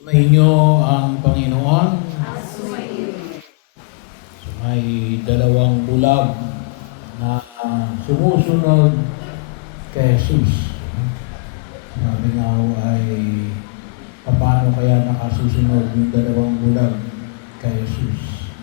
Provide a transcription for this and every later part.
Sumainyo ang Panginoon. May dalawang bulag na sumusunod kay Jesus. Sabi nga ho ay paano kaya nakasusunod yung dalawang bulag kay Jesus.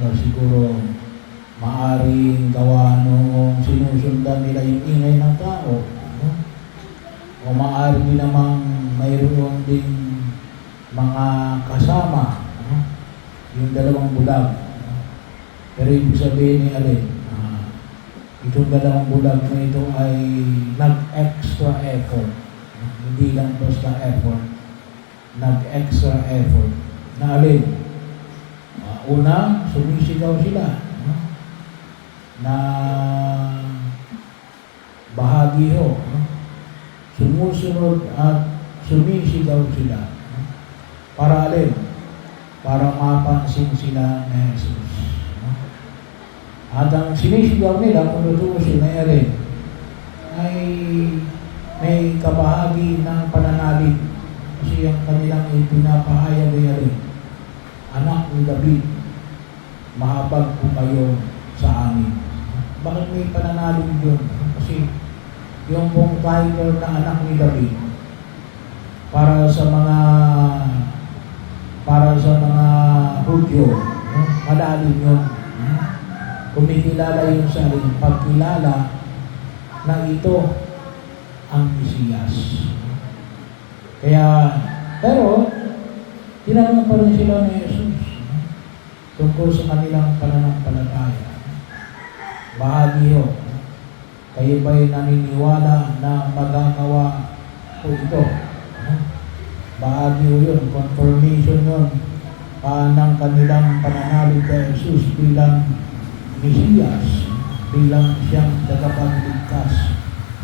Siguro maaring gawa noong sinusundan nila yung ingay ng tao. O maaari din namang mayroon ding mga kasama, yung dalawang bulag. Pero ibig sabihin ni Alin, itong dalawang bulag na ito ay nag-extra effort. Hindi lang basta effort, nag-extra effort. Na Alin, una, sumisigaw sila na bahagi ho. Sumusunod at sumisigaw sila. Para Alin? Para mapansin sila ni Jesus. At ang sinisigaw nila, kung tutuusin na Alin, ay may kabahagi ng pananalig. Kasi ang kanilang ipinapahayag ay Alin, anak ni David, mahabag po kayo sa amin. Bakit may pananalig yun? Kasi yung pong title na anak ni David, para sa mga Hudyo, malalim yun. Kumikilala yung sarili, pagkilala na ito ang Mesiyas. Kaya, pero, tinanong pa rin sila ni Jesus tungkol sa kanilang pananampalataya. Bahagi ho, kayo ba'y naniniwala na magagawa ko ito? Bahagi ho yun, confirmation yun ng kanilang pananalig kay Jesus bilang Mesiyas, bilang siyang tagapagligtas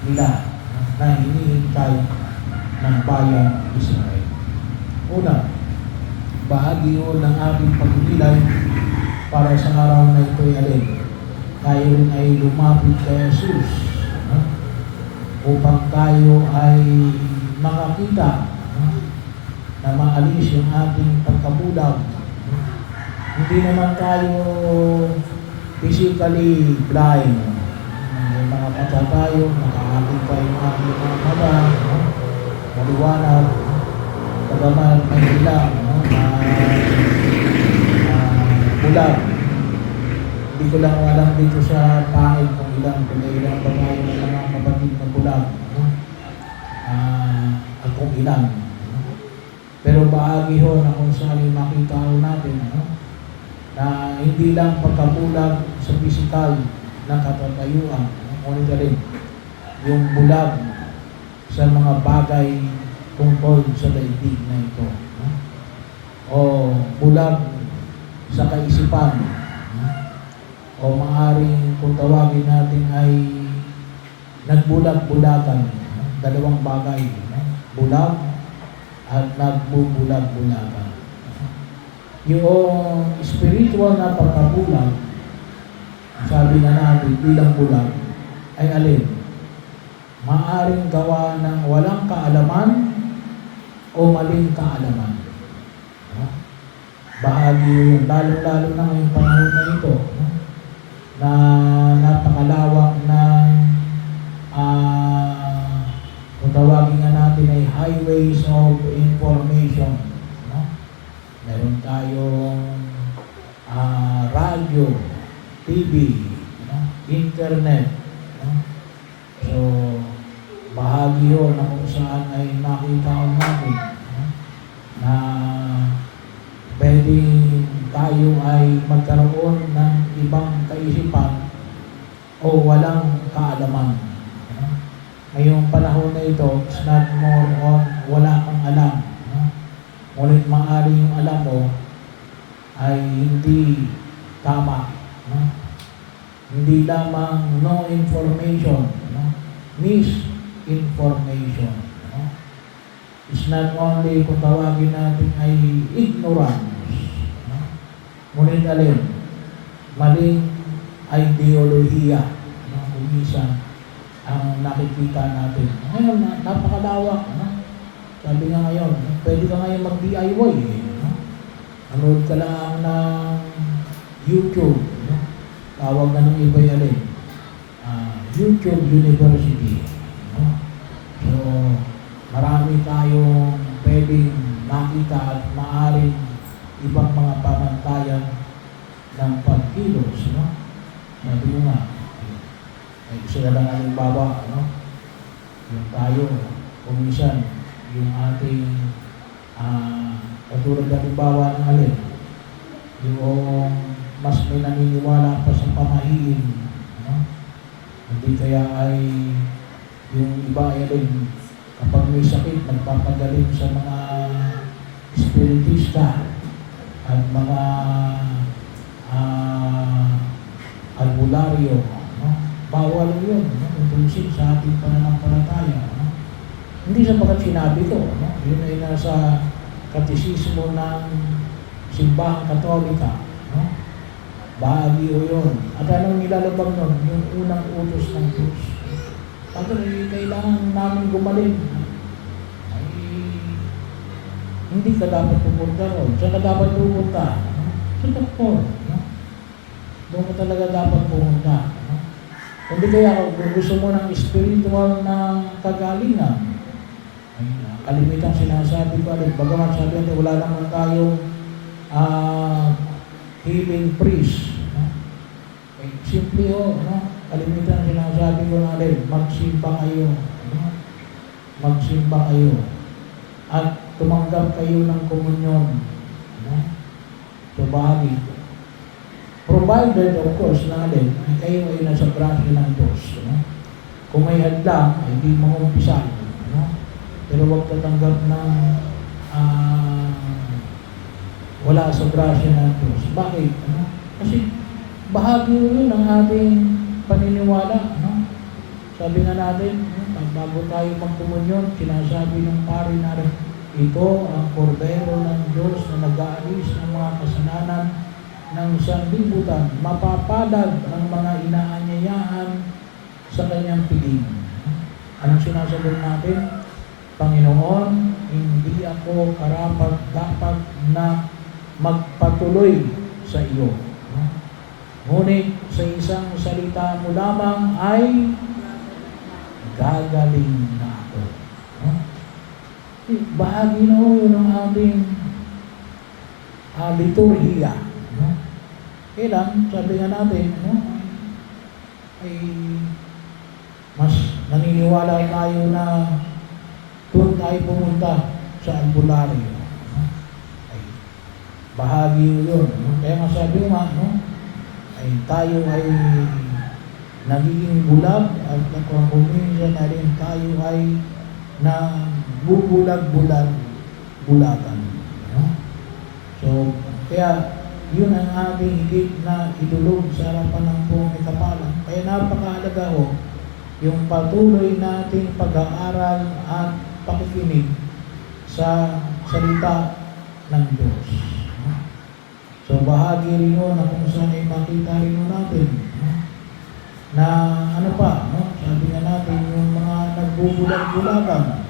nila na hinihintay ng bayan Israel. Una, bahagi ho ng ating pagkilay para sa araw na ito'y Alin, tayo ay lumapit kay Jesus upang tayo ay makakita na maalis yung ating pagkabulag. Hindi naman tayo physically blind. May mga mata tayo, nakakakita yung ating mga mata, maliwanag, kagaman may ilang bulag. Hindi ko lang alam dito sa pangil kung ilang ba tayo ng mga kapatid na bulag at kung ilang. Pero bahagi ho na kung saan makita ho natin na hindi lang pagkabulag sa pisikal na katatayuan, ngunit rin yung bulag sa mga bagay tungkol sa daigdig na ito. O bulag sa kaisipan. O maaaring kung tawagin natin ay nagbulag-bulagan. Dalawang bagay. Bulag at nagbubulag-bulagan. Yung spiritual na pagkabulag, sabi na natin bilang bulag, ay Alin? Maaaring gawa ng walang kaalaman o maling kaalaman. Bahagi yung lalo-lalo na ngayong panahon na ito, na napakalawak ng kung tawagin nga natin ay highways of information. Meron tayong radyo, TV, internet. So, bahagi yun na kung saan ay makita natin na pwedeng tayo ay magkaroon ng ibang kaisipan o walang kaalaman. Ngayong panahon na ito, it's not more on wala kang alam. Ngunit maaari yung alam mo ay hindi tama. Hindi lamang no information, misinformation. It's not only kung tawagin natin ay ignorance. Ngunit Alin, maling ideolohiya. Kung minsan ang nakikita natin. Ngayon, napakalawak. Sabi nga ngayon, pwede ka ngayon mag-DIY eh. No? Anood ka lang ng YouTube. No? Tawag na ng iba alin. YouTube University. No? So, marami tayong pwedeng makita at maaaring ibang mga pamantayan ng pagkilos. No? Sabi ko nga, ay gusto na lang halimbawa, no? Yung tayo, kung minsan, yung ating katulad na halimbawa ng alin, yung mas may naniniwala pa sa pamahiin, no? Hindi kaya ay yung iba ay alin, kapag may sakit, nagpapagaling sa mga spiritista at mga albularyo, no? Bawal yun, no? Intrusive sa ating pananampalataya, no? Hindi sapagat sinabi ko, no? Yun ay nasa katisismo ng simbahang Katolika, no? Bahagi o yun. At anong nilalabag nun? Yung unang utos ng Diyos. At kailangan namin gumaling. Ay, hindi ka dapat pupunta ron. Saan ka dapat pupunta? No? Sa doktor. No? Doon ka talaga dapat pumunta. No? Hindi kaya kung gusto mo ng spiritual na kagalingan, ay, kalimitan sinasabi ko, bagaman sabi natin, wala naman tayong healing priest. No? Ay, simple o, no? Kalimitan sinasabi ko na rin, magsimba kayo. No? Magsimba kayo. At tumanggap kayo ng komunyon. No? So, bahagi. Provided, of course, na rin, kayo ay nasa grasya ng Diyos. No? Kung may hadlang, ay hindi mo umpisan. No? Pero huwag tatanggap ng wala sa grasya ng Diyos. Bakit? No? Kasi bahagi yun ng ating paniniwala. No? Sabi nga natin, bago tayo magkomunyon, sinasabi ng pari na rin, ito ang kordero ng Diyos na nag-aalis ng mga kasalanan ng sanlibutan, mapapalad ang mga inaanyayahan sa kanyang piling. Anong sinasabi natin? Panginoon, hindi ako karapat-dapat na magpatuloy sa iyo. Ngunit sa isang salita mo lamang ay gagaling na ako. Bahagi na yun ng ating liturhiya. Kailan, sabi nga natin, ay mas naniniwala tayo na doon tayo pumunta sa albularyo. Ay, bahagi yun. Kaya nga sabi nga, ay tayo ay nagiging bulag at kung kuminsan na rin tayo ay bulagan. So, kaya yun ang ating higit na idulog sa harapan ng buong ikapalang. Kaya napakahalaga ho, yung patuloy nating pag-aaral at pakikinig sa salita ng Diyos. So, bahagi rin yun na kung saan ay makita rin natin na ano pa, sabi nga natin yung mga nagbubulag-bulagan,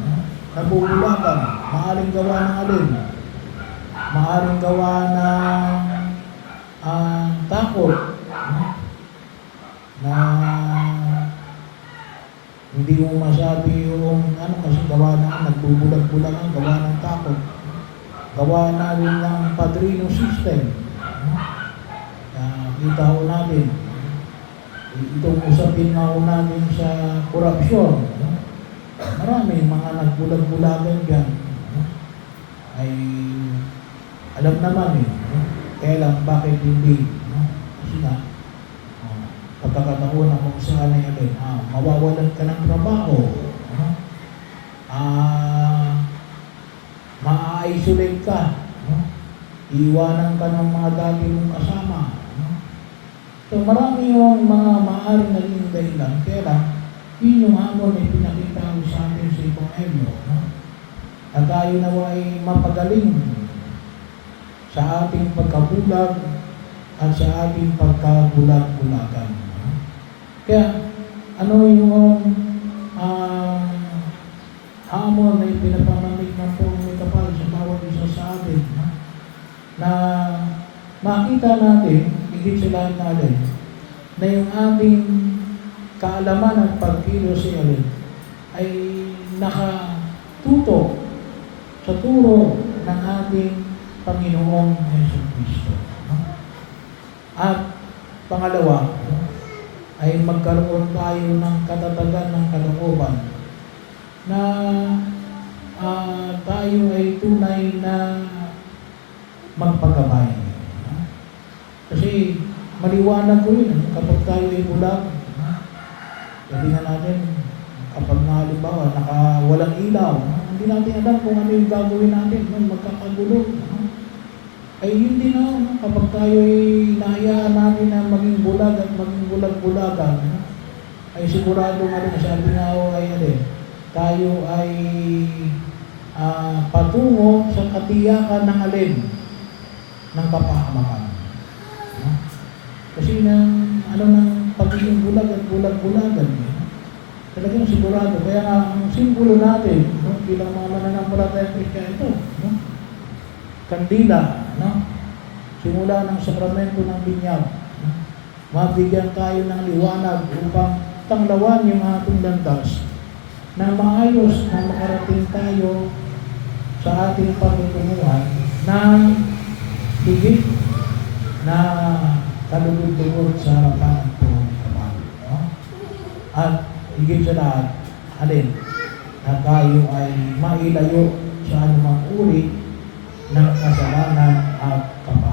maaring gawa ng alin, maaring gawa ng takot, na hindi mo masabi yung kasi gawa ng nagbubulag-bulagan, gawa ng takot, gawa na rin ng padrino system. Kita ho natin, itong usapin nga ho natin sa korupsyon. Marami mga nagbulag-bulagan dyan. Ay alam naman kaya lang bakit hindi. Kasi nga, pagkakataon na kung saan ay mawawalan ka ng trabaho. Ma-isolate ka. Iwanan ka ng mga dati mong kasama. So marami yung mga maaaring naging dahilan. Kaya lang, yun yung hamon ay pinakita ko sa atin sa Ebanghelyo. At tayo nawa ay mapagaling sa ating pagkabulag at sa ating pagkabulag-bulagan. Kaya, ano yung hamon na ipinapamamit ng makita natin, higit sa lahat natin, na yung ating kaalaman at pagkilos ay nakatutok sa turo ng ating Panginoong Jesucristo. No? At pangalawa, ay magkaroon tayo ng katatagan ng kalooban na tayo ay tunay na magpagabay. Kasi maliwanag ko yun, kapag tayo ay bulag, sabi nga natin, kapag nga halimbawa, walang ilaw, hindi natin alam kung ano yung gagawin natin, magkakagulo. Ay yun din kapag tayo ay nahayaan natin na maging bulag at maging bulag-bulagan, ay sigurado nga rin, sabi nga ako tayo ay patungo sa katiyakan ng alin ng kapahamakan. Kasi ng pagiging bulag at bulag-bulagan, talagang sigurado. Kaya nga, ang simbolo natin, bilang mga mananampalatayang Kristiyano ito, kandila, simula ng sakramento ng binyag, mabigyan tayo ng liwanag upang tanglawan yung ating landas na maayos na makarating tayo sa ating pagtutunguhan ng higit na kalugod-lugod sa harapan ng Panginoon. At higit sa lahat, na tayo ay mailayo sa anumang uri ng kasalanan at kapatid.